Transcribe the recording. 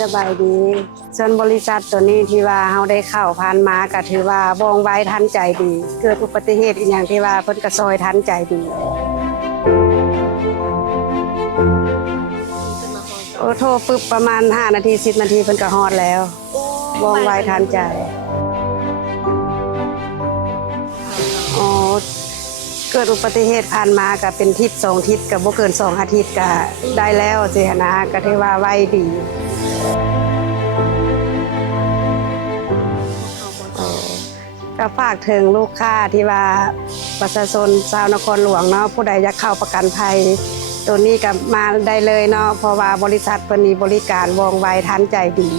สบายดีส่วนบริษัทตัวนี้ที่ว่าเฮาได้เข้าผ่านมาก็ถือว่าว่องไวทันใจดี เกิดอุบัติเหตุอีหยังที่ว่าเพิ่นก็ซอยทันใจดีโอ้โทรปึ๊บประมาณ5นาที10นาทีเพิ่นก็ฮอดแล้วว่องไวทันใจอ๋อเกิดอุบัติเหตุผ่านมาก็เป็นทิศ2ทิศก็บ่เกิน2อาทิตย์ก็ได้แล้วสินะก็ถือว่าไวดีก็ฝากถึงลูกค้าที่ว่าประชาชนชาวนครหลวงเนาะผู้ใดอยากเข้าประกันภัยตัวนี้ก็มาได้เลยเนาะเพราะว่าบริษัทเพิ่นนี้บริการว่องไวทันใจดี